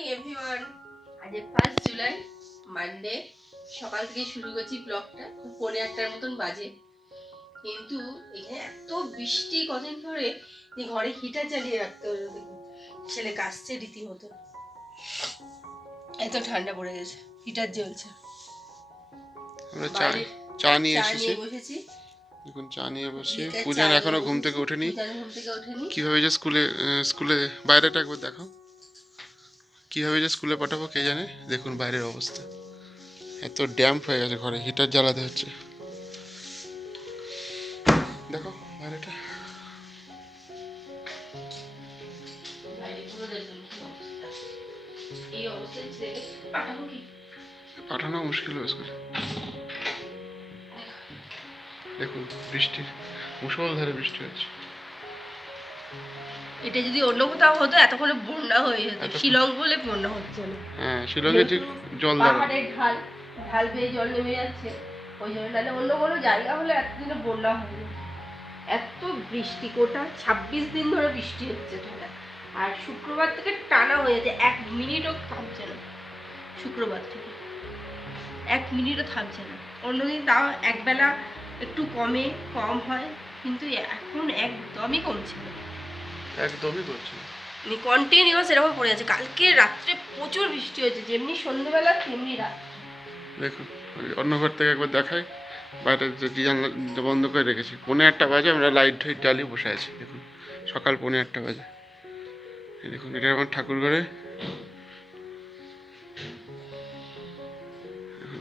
Morning everyone. আজ 1 July Monday. সকাল থেকে শুরু করছি ব্লগটা। 8:30 মতন বাজে, কিন্তু এখানে এত বৃষ্টি কদিন ধরে যে ঘরে হিটার জ্বালিয়ে রাখতে হলো। দেখুন ছেলে কাশছে রীতিমতো, এত ঠান্ডা পড়ে গেছে, হিটার জ্বলছে। চা নিয়ে বসেছি। দেখুন চা নিয়ে বসে, পূজান এখনো ঘুম থেকে ওঠেনি। কিভাবে যে স্কুলে বাইরেটা একবার দেখো, কিভাবে যে স্কুলে পাঠাবো কে জানে। দেখুন বাইরের অবস্থা, এত ড্যাম্প হয়ে গেছে, ঘরে হিটার জ্বালাতে হচ্ছে। দেখো বাইরেটা, পাঠানো মুশকিল হবে স্কুলে। দেখুন বৃষ্টি, মুষলধারে বৃষ্টি হচ্ছে। এটা যদি অন্য কোথাও হতো এতক্ষণে বন্যা হয়ে যেত। শিলং বলে বন্যা হচ্ছে না। হ্যাঁ, শিলংয়ে ঠিক জল পাহাড়ের ঢাল বেয়ে জল নেমে যাচ্ছে, ওই জন্য। নাহলে অন্য কোনো জায়গা হলে এতদিনে বন্যা হয়ে যেত। এত বৃষ্টি, গোটা 26 দিন ধরে বৃষ্টি হচ্ছে টানা। আর শুক্রবার থেকে টানা হয়ে যাচ্ছে, 1 মিনিটও থামছে না। শুক্রবার থেকে 1 মিনিটও থামছে না। অন্যদিন তাও একবেলা একটু কম হয়, কিন্তু এখন একদমই কমছে না, একদমই করছে না। কন্টিনিউয়াস এরকম পড়ে যাচ্ছে। কালকে রাত্রে প্রচুর বৃষ্টি হয়েছে, যেমনি সন্ধ্যেবেলা তেমনি রাত। দেখুন অন্য ঘর থেকে একবার দেখাই, বাইরে জানলা বন্ধ করে রেখেছি। 1:30 বাজে, আমরা লাইট জ্বালিয়ে বসে আছি। দেখুন সকাল 1:30 বাজে। দেখুন এটা আমার ঠাকুর ঘরে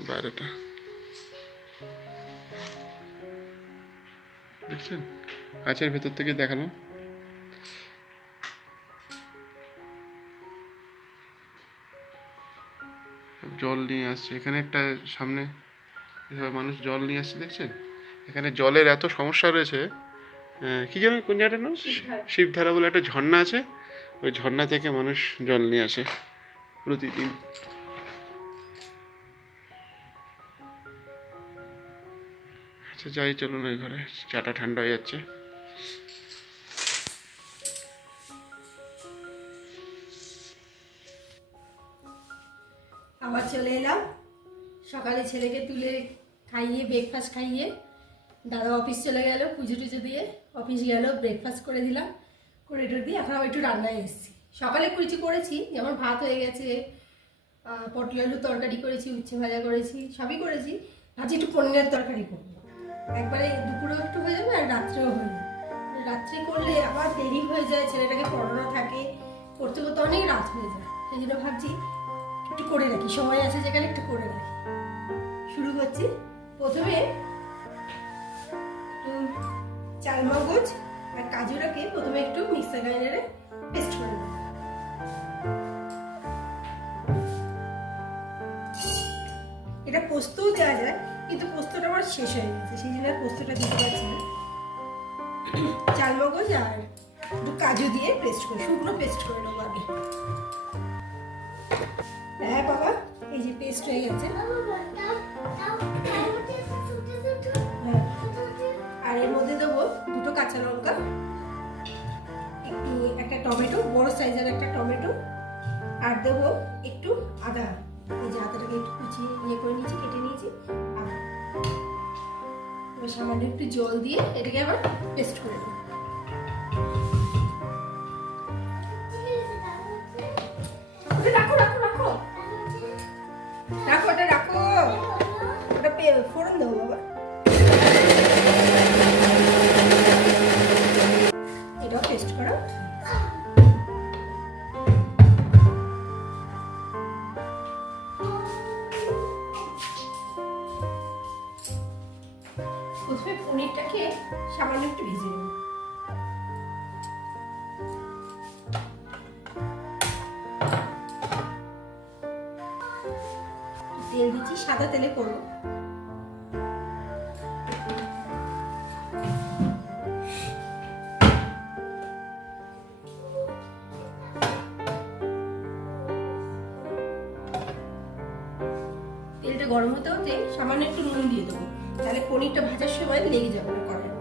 বাইরেটা দেখছেন, কাছের ভেতর থেকে দেখালাম। জল নিয়ে আসছে এখানে, একটা সামনে এভাবে মানুষ জল নিয়ে আসছে, দেখছেন। এখানে জলের এত সমস্যা রয়েছে। কি জানো কোন জায়গাটার নাম, শিবধারা বলে একটা ঝর্ণা আছে। ওই ঝর্ণা থেকে মানুষ জল নিয়ে আসে প্রতিদিন। আচ্ছা যাই, চলুন ওই ঘরে, চাটা ঠান্ডা হয়ে যাচ্ছে। আবার চলে এলাম। সকালে ছেলেকে তুলে খাইয়ে, ব্রেকফাস্ট খাইয়ে দাদা অফিস চলে গেল, পুজো টুজো দিয়ে অফিস গেল। ব্রেকফাস্ট করে দিলাম, করে দিয়ে এখন আবার একটু রান্নায় এসেছি। সকালে কিছু করেছি, যেমন ভাত হয়ে গেছে, পটল আলুর তরকারি করেছি, উচ্ছে ভাজা করেছি, সবই করেছি। ভাবছি একটু পনিরের তরকারি করবো, একবারে দুপুরেও একটু হয়ে যাবে আর রাত্রেও হয়ে যাবে। রাত্রে করলে আবার দেরি হয়ে যায়, ছেলেটাকে পড়ানো থাকে, করতে করতে অনেক রাত হয়ে যায়। সেই জন্য ভাবছি একটু করে রাখি, সময় আছে যেখানে একটু করে রাখি। শুরু করছি। প্রথমে একটু চালমগজ আর কাজুটাকে প্রথমে একটু মিক্সার গ্রাইন্ডারে পেস্ট করে নেব। এটা পোস্তও দেওয়া যায়, কিন্তু পোস্তটা আমার শেষ হয়ে গেছে, সেই জন্য পোস্তটা দিতে পারছি না। চালমগজ আর একটু কাজু দিয়ে পেস্ট করে, শুকনো পেস্ট করে নেবো আগে। হ্যাঁ বাবা, এই যে পেস্ট হয়ে গেছে। আর এর মধ্যে দেবো 2টো কাঁচা লঙ্কা, একটু একটা টমেটো, বড় সাইজের একটা টমেটো, আর দেবো একটু আদা। এই যে আদাটাকে একটু কুচিয়ে করে নিয়েছি, কেটে নিয়েছি। আর এবার সামান্য একটু জল দিয়ে এটাকে আবার পেস্ট করে দেবো। রাখো রাখো রাখো রাখো, ওটা রাখো, ওটা ফোড়ন দেবো বাবা। এটাও পেস্ট করো। প্রথমে পনিরটাকে সামান্য একটু ভেজে নেব। তেল দিচ্ছি, সাদা তেলে করবো। তেলটা গরম হতে হতে সামান্য একটু নুন দিয়ে দেবো, তাহলে পনিরটা ভাজার সময় লেগে যাবে না কড়াইয়ে।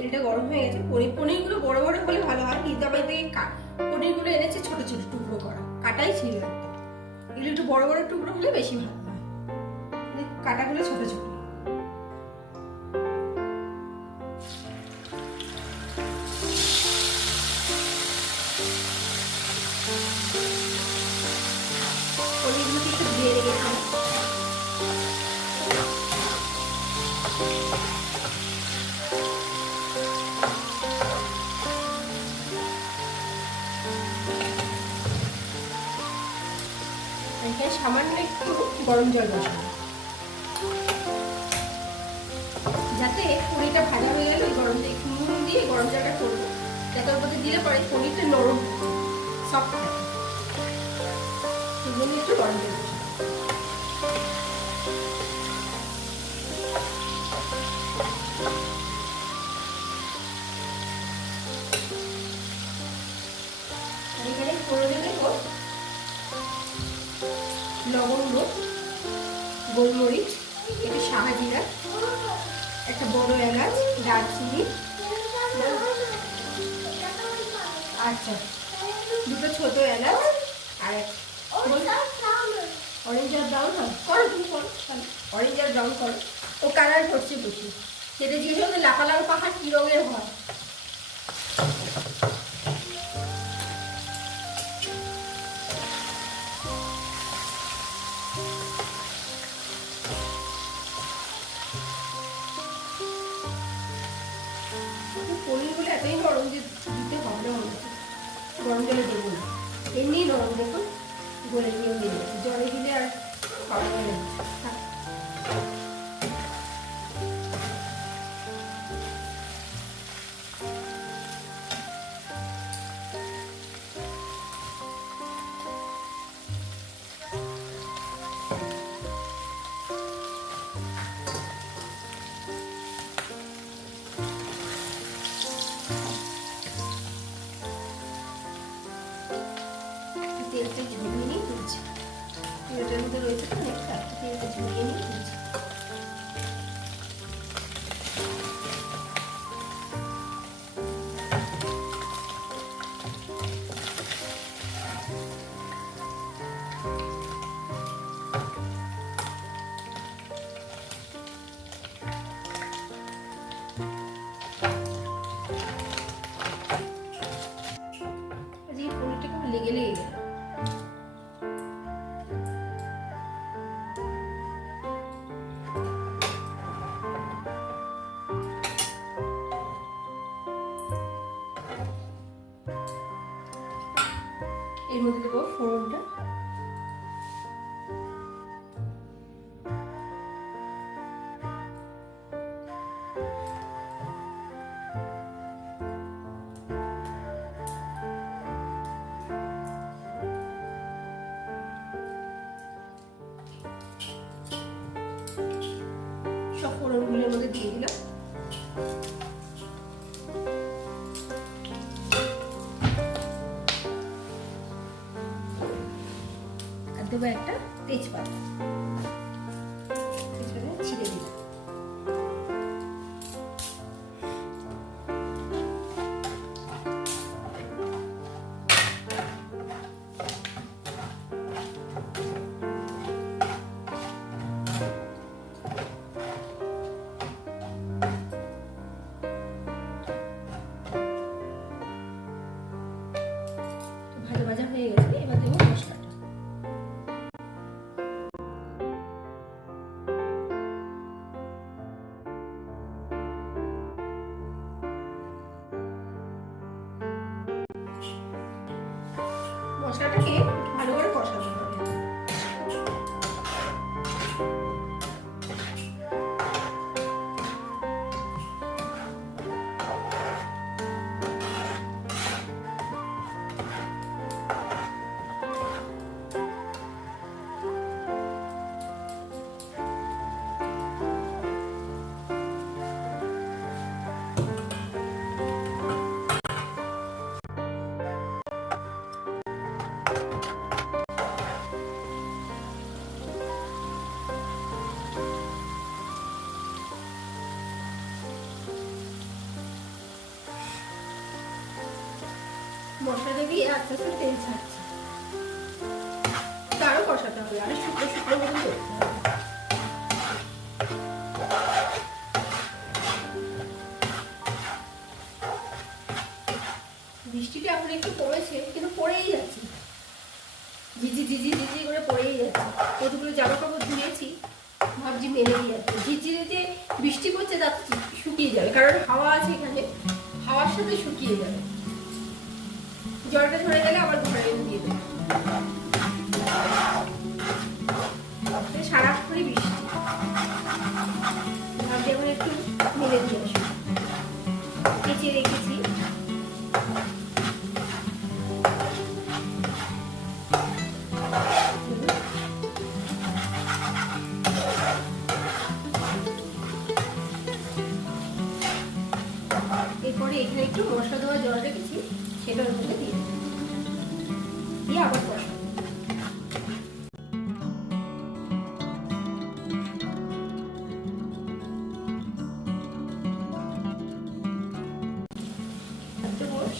তেলটা গরম হয়ে গেছে। পনিরগুলো বড় বড় হলে ভালো হয়, কিন্তু আমার এদিকে পনিরগুলো এনেছে ছোট ছোট টুকরো করা, কাটাই ছিল একদম। এগুলো একটু বড় বড় টুকরো হলে বেশি ভালো হয়, কাটাগুলো ছোট ছোট। পনিরগুলোকে একটু ধুয়ে রেখেছিলাম। এখানে সামান্য একটু গরম জল বসাবো, যাতে পনিরটা ভাজা হয়ে গেলে গরম একটু নুন দিয়ে গরম জলটা করবো, যাতে ওর মধ্যে দিলে পরে পনিরটা নরম সফট থাকে। সেজন্য একটু গরম জল বসাবো। এখানে ফোড়নে দেবো লবঙ্গ, গোলমরিচ, একটু সাদা জিরা, একটা বড় এলাচ, দারচিনি, আচ্ছা দুটো ছোট এলাচ, আর অরেঞ্জ আর ব্রাউন হয় করো, তুমি করো, অরেঞ্জ আর ব্রাউন করো। ও কালার করছে বসে, সেটা জিজ্ঞেস করতে লাফালাফ পাহাড় কি রঙের হয়। পনিরগুলো এতই নরম যে দিতে হবে না, মনে হচ্ছে গরম জলে দেবো না, এমনি নরম দেখুন গলে নিয়ে নিয়ে জলে দিলে আর খাওয়া যাবে না। তেলটা ঝরিয়ে নিয়ে তুলছি, তেলটার মধ্যে রয়েছে তো অনেকটা, তেলটা ঝরিয়ে নিয়ে তুলছি। আজকে পনিরটা খুব লেগে লেগে গেল। এর মধ্যে দেবো ফোড়নটা, সব ফোড়নগুলোর মধ্যে দিয়ে দিলাম। আর দেবো একটা তেজপাতা, তেজপাতা ছিঁড়ে দিলাম। ভাজা ভাজা হয়ে গেছে, এবার দেবো মশলাটা। মশলাটাকে ভালো করে কষাতে হবে। মশলাটা দিয়ে আস্তে আস্তে তেল ছাড়ছে, আরো কষাতে হবে, আরো শুকনো শুকনো মতন করতে হবে। বৃষ্টিটা এখন একটু কমেছে, কিন্তু পড়েই যাচ্ছে, ঝিঝি ঝিঝি ঝিঝি করে পড়েই যাচ্ছে। কতগুলো জামা কাপড় ধুয়েছি, ভাবছি মেলেই যাচ্ছে। ঝিঝিরিতে বৃষ্টি পড়ছে, তার শুকিয়ে যাবে, কারণ হাওয়া আছে এখানে, হাওয়ার সাথে শুকিয়ে যাবে। জলটা ঝরে গেলে আবার ঘরে এনে দিয়ে দেবো। সারাক্ষণই বৃষ্টি, ভাবছি এখন একটু মেলে দিয়ে আসবো। কেচে রেখেছি, এরপরে এখানে একটু মশলা দেওয়া জল রেখেছি, সেটা ওর মধ্যে দিয়ে দেবো, দিয়ে আবার কষাবো।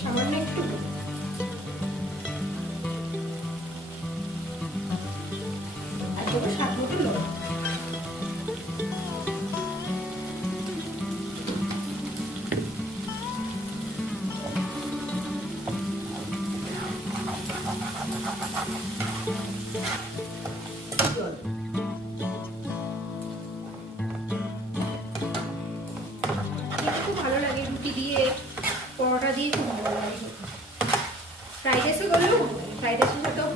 সামান্য একটু আর দেবো স্বাদ মতো লবণ। জল খুব ভালো লাগে, রুটি দিয়ে পরোটা দিয়ে খুব ভালো লাগে। ফ্রাইড রাইসে করলেও ফ্রাইড রাইসের সাথেও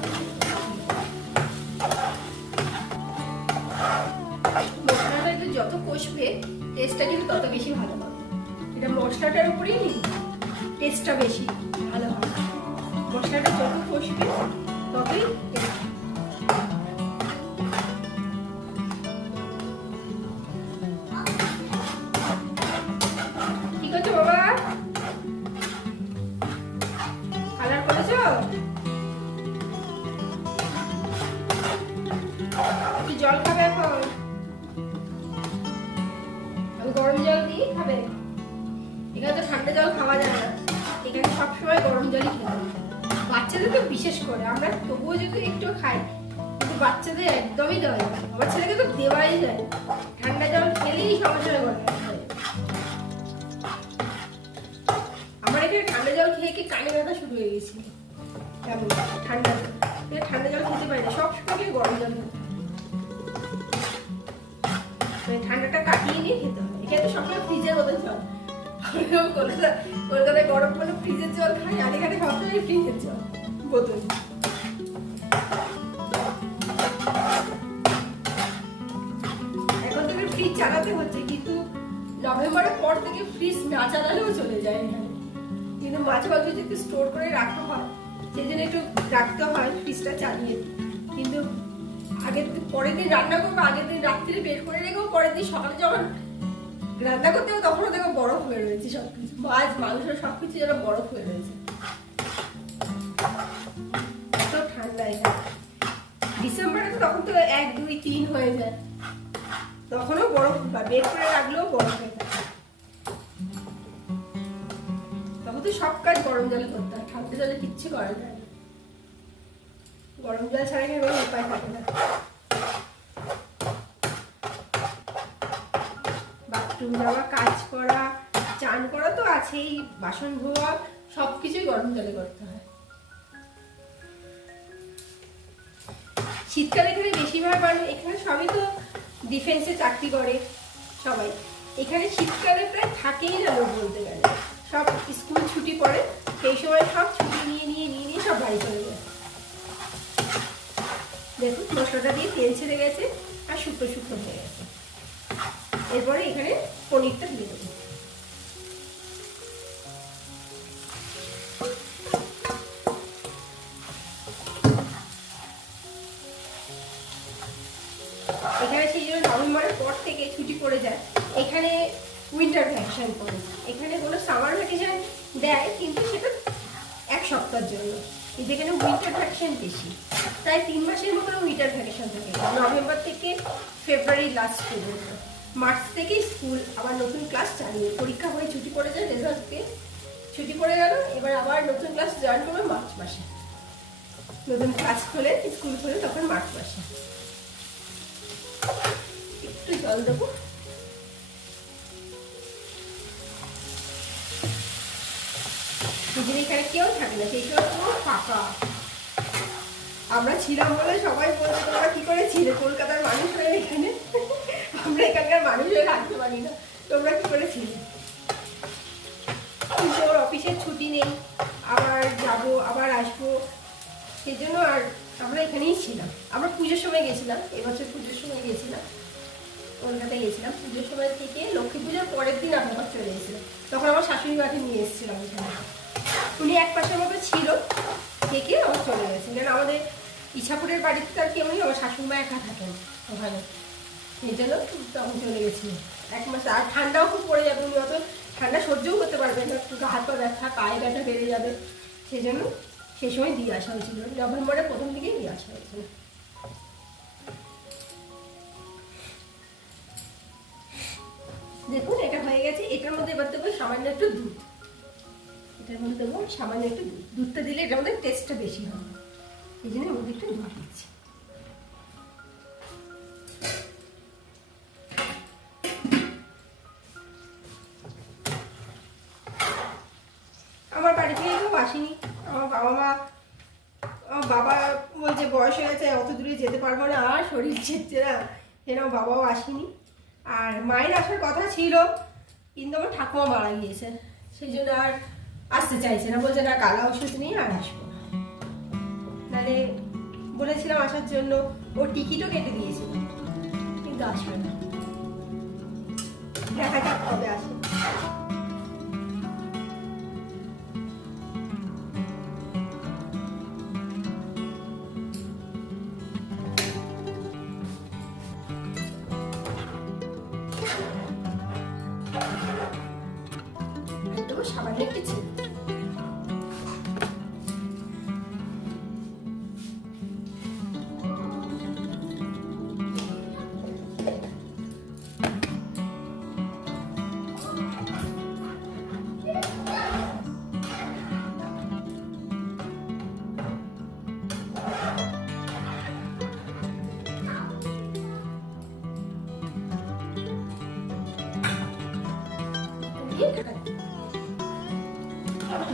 মশলাটা একটু যত কষবে টেস্টটা কিন্তু তত বেশি ভালো হবে। এটা মশলাটার উপরেই নিই, টেস্টটা বেশি ভালো হবে। মশলাটা যত কষবে ততই টেস্ট। কি করছো বাবা? কালার করেছো? একটু জল খাবে এখন? আমি গরম জল দিই, খাবে? এখানে তো ঠান্ডা জল খাওয়া যায় না, এখানে সবসময় গরম জলই খেতে হবে। বাচ্চাদের তো বিশেষ করে, আমরা তবুও যদি একটু খাই, কিন্তু বাচ্চাদের একদমই দেওয়া যায় না। আমার ছেলেকে তো দেওয়াই যায়, ঠান্ডা জল খেলেই সমস্যা গরম জল খায়। আমার এখানে ঠান্ডা জল খেয়ে কি কানে ব্যথা শুরু হয়ে গেছিল, কেমন ঠান্ডা জল, ঠান্ডা জল খেতে পারি না, সব সময় গরম জল খেতে হয়, ঠান্ডাটা কাটিয়ে নিয়ে খেতে হয়। এখানে তো সবসময় ফ্রিজের মতো জল, কলকাতায় গরম পড়লে ফ্রিজের জল খাই, আর এখানে সবসময় ফ্রিজের জল বোতল। এখন থেকে ফ্রিজ চালাতে হচ্ছে, কিন্তু নভেম্বরের পর থেকে ফ্রিজ না চালালেও চলে যায় এখানে, কিন্তু মাঝে মাঝে যদি স্টোর করে রাখা হয় সেই জন্য একটু রাখতে হয় ফ্রিজটা চালিয়ে। কিন্তু আগের দিন পরের দিন রান্না করবো, আগের দিন রাত্রে বের করে রেখেও পরের দিন সকালে যখন রান্না করতে হবে তখনও দেখো বরফ হয়ে রয়েছে সবকিছু, মাছ মাংস সবকিছু যেন বরফ হয়ে রয়েছে। এত ঠান্ডা এখানে, ডিসেম্বরে তো তখন তো 1, 2, 3 হয়ে যায়, তখনও বরফ বের করে রাখলেও বরফ হয়ে যায়। তখন তো সব কাজ গরম জলে করতে হয়, ঠান্ডা জলে কিচ্ছু করা যায় না, গরম জল ছাড়া কোনো উপায় থাকে না। বাথরুম যাওয়া, কাজ করা, চান করা তো আছেই, বাসন ধোয়া সবকিছুই গরম জলে করতে হয়। শীতকালে এখানে বেশিরভাগ মানুষ, এখানে সবই তো ডিফেন্সে চাকরি করে সবাই, এখানে শীতকালে প্রায় থাকেই না লোক বলতে গেলে। সব স্কুল ছুটি পড়ে, সেই সময় সব ছুটি নিয়ে সব বাড়ি চলে যায়। দেখুন মশলাটা দিয়ে তেল ছেড়ে গেছে আর শুকনো শুকনো হয়ে গেছে। এরপরে এখানে পনিরটা দিয়ে দেবো। এখানে সেই জন্য নভেম্বরের পর থেকে ছুটি পড়ে যায়, এখানে উইন্টার ভ্যাকেশন পড়ে। এখানে কোনো সামার ভ্যাকেশন দেয়, কিন্তু সেটা 1 সপ্তাহের জন্য, কিন্তু এখানে উইন্টার ভ্যাকেশন বেশি, প্রায় 3 মাসের মতো উইন্টার ভ্যাকেশন থাকে, নভেম্বর থেকে ফেব্রুয়ারি লাস্ট পর্যন্ত। মার্চ থেকে স্কুল আবার নতুন ক্লাস চালু, পরীক্ষা হয়ে ছুটি পড়ে যায়, রেজাল্ট পেয়ে ছুটি পড়ে গেল, এবার আবার নতুন ক্লাস জয়েন করবে মার্চ মাসে। নতুন ক্লাস খোলে, স্কুল খোলে তখন মার্চ মাসে। একটু জল দেবো। দুদিন এখানে কেউ থাকে না, সেই সময় পুরো ফাঁকা। আমরা ছিলাম বলে সবাই বলছে তোমরা কি করে ছিলে, কলকাতার মানুষ হয়ে এখানে, আমরা এখানকার মানুষ হয়ে থাকতে পারি না, তোমরা কি করে ছিলে। ওর অফিসের ছুটি নেই, আবার যাবো আবার আসবো, সেই জন্য আর আমরা এখানেই ছিলাম। আমরা পুজোর সময় গেছিলাম, এবছর পুজোর সময় গেছিলাম, কলকাতায় গেছিলাম। পুজোর সময় থেকে লক্ষ্মী পুজোর পরের দিন আমরা চলে গেছিলাম। তখন আমার শাশুড়ি মাকে নিয়ে এসেছিলাম এখানে। উনি এক পাশের মতো ছিল, থেকে আমার চলে গেছে। কারণ আমাদের ইছাপুরের বাড়িতে তার কেউ নেই, আমার শাশুড়ি মা একা থাকেন ওখানে, সেই জন্য তখন চলে গেছি 1 মাস। আর ঠান্ডাও খুব পড়ে যাবে, উনি অত ঠান্ডা সহ্যও করতে পারবেন না, একটু হাত পা ব্যথা পায়ে ব্যথা বেড়ে যাবে, সেই জন্য সেই সময় দিয়ে আসা হয়েছিল। নভেম্বরের প্রথম দিকেই দিয়ে আসা হয়েছিল। দেখুন এটা হয়ে গেছে। এটার মধ্যে এবার দেবো সামান্য একটু দুধ। এটার মধ্যে দেবো সামান্য একটু দুধ। দুধটা দিলে এটার মধ্যে টেস্টটা বেশি হবে, এই জন্য এর মধ্যে একটু দুধ দিচ্ছি। আমার বাড়ি থেকে কেউ আসেনি, আমার বাবা মা, আমার বাবা বলছে বয়স হয়ে গেছে অত দূরে যেতে পারবো না, আর শরীর চেচ্ছে না, সেটা আমার বাবাও আসেনি। আর মায়ের আসার কথা ছিল, কিন্তু আমার ঠাকুমা মারা গিয়েছে, সেই জন্য আর আসতে চাইছে না, বলছে না কালা ওষুধ নিয়ে আর আসবো না। নাহলে বলেছিলাম আসার জন্য, ও টিকিটও কেটে দিয়েছিল, কিন্তু আসবে না। দেখা যাক কবে আসে। সামান্য একটু চিনি।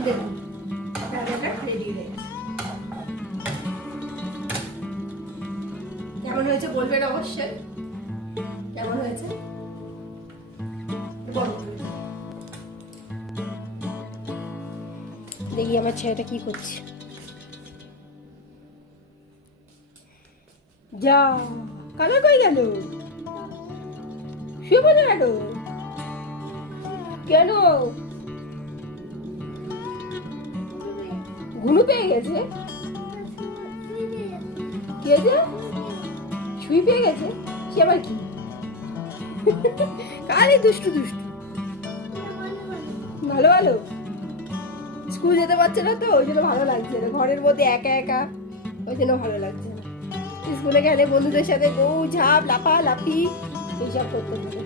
দেখুন রেডি হয়ে গেছে। কেমন হয়েছে বলবেন অবশ্যই, কেমন হয়েছে। দেখি আমার ছেলেটা কি করছে। যা কালা কই গেল, শুয়ে পড়ে গেল কেন? ঘুনু পেয়ে গেছে, কে যে ছুঁই পেয়ে গেছে, সে আবার কি কালে দুষ্টু দুষ্টু। ভালো ভালো স্কুল যেতে পারছে না তো, ওই জন্য ভালো লাগছে না, ঘরের মধ্যে একা একা, ওই জন্য ভালো লাগছে না। স্কুলে গেলে বন্ধুদের সাথে দৌ ঝাঁপ লাফা লাফি এইসব করতে হবে।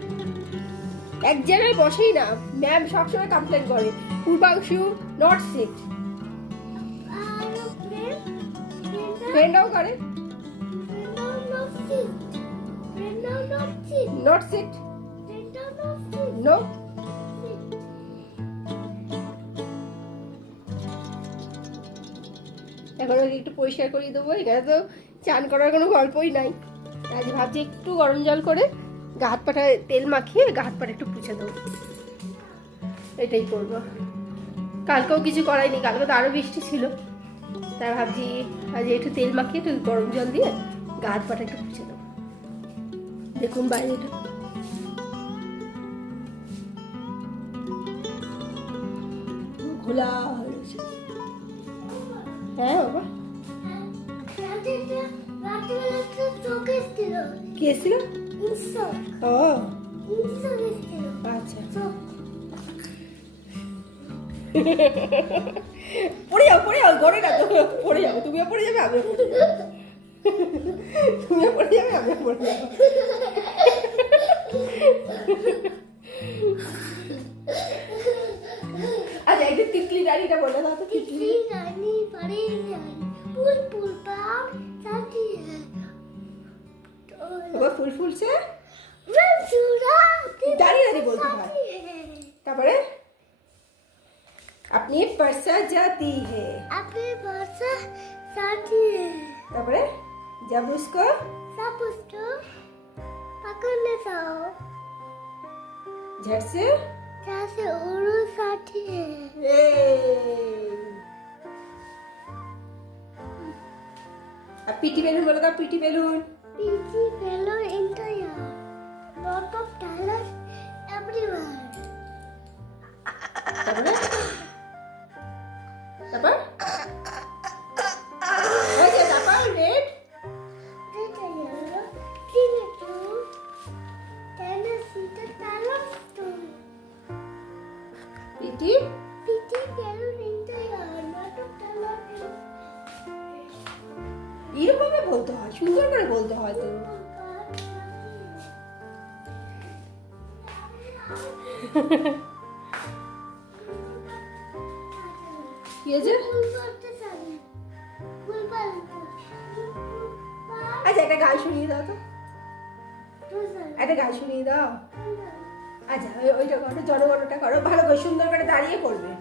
এক জায়গায় বসেই না, ম্যাম সবসময় কমপ্লেন করে পূর্বাংশু নট সিট। ফ্রেন্ডও করে নট সিট নো। এখন ওকে একটু পরিষ্কার করিয়ে দেবো। এখানে তো চান করার কোনো গল্পই নাই, আজ ভাবছি একটু গরম জল করে গা হাত পাটা তেল মাখিয়ে গা হাত পাটা একটু পুছে দেবো, এটাই করবো। কালকেও কিছু করাইনি, কালকে তো আরও বৃষ্টি ছিল, তাই ভাবছি আজ একটু তেল মাখিয়ে একটু গরম জল দিয়ে গা হাত পাটা একটু পুছে দেবো। দেখুন বাইরেটা ঘোলা হয়েছে। হ্যাঁ বাবা, কি এসেছিল? ও আচ্ছা, পড়ে যাও ঘরে না তো, পড়ে যাবো, তুমিও পড়ে যাবে আমিও পড়ে যাবো, তুমিও পড়ে যাবে আমিও পড়ে যাবো। আচ্ছা একটু তিতলি রানীটা বলে দাও তো। তিতলি रानी बड़ी रानी फूल फूल पार जाती है এবার ফুল ফুল সে रंसूरा दाढ़ी दाढ़ी बोलते हैं। তারপরে अपनी परसा जाती है, अपने वर्षा जाती है তারপরে जब उसको सब उसको पकड़ने जाओ झट से जैसे उड़ू जाती है ए अब पीटी बेलून बोलो तो पीटी बेलून। पीछे बेलो India lot of talent everywhere তারপরে তারপর এই যে তারপর red Red and yellow, green and blue, Tennessee the talent story. Pity Pity balloon in the yard, lot of talent. এরকমই বলতে হয়, সুন্দর করে বলতে হয় তো। কি হয়েছে? আচ্ছা একটা গান শুনিয়ে দাও তো, একটা গান শুনিয়ে দাও। আচ্ছা ওইটা করো, জনগণটা করো, ভালো করে সুন্দর করে দাঁড়িয়ে করবে।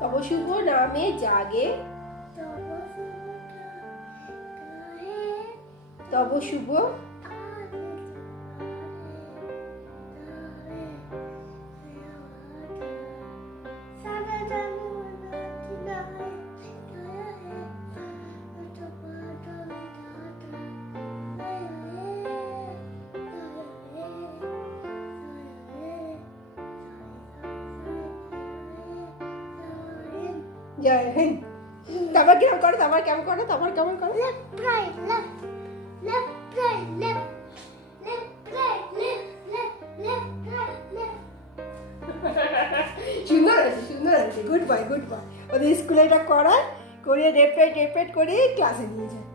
তব শুভ নামে জাগে, তব শুভ জয় হিন্দ। তারপর কেমন করো, তারপর কেমন করো, তারপর কেমন করো? Left, right, left, left, right, left, left, right, left, left, left, right, left. সুন্দর আছে, সুন্দর আছে, গুড বয়, গুড বয়। ওদের স্কুলে এটা করায়, করিয়ে রেপেট করে ক্লাসে নিয়ে যায়।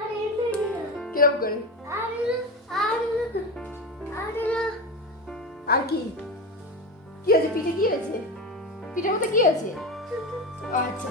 আর এমনি কিরম করে? আর আর কি কি হয়েছে পিঠে, কি হয়েছে পিঠের মধ্যে কি হয়েছে? আচ্ছা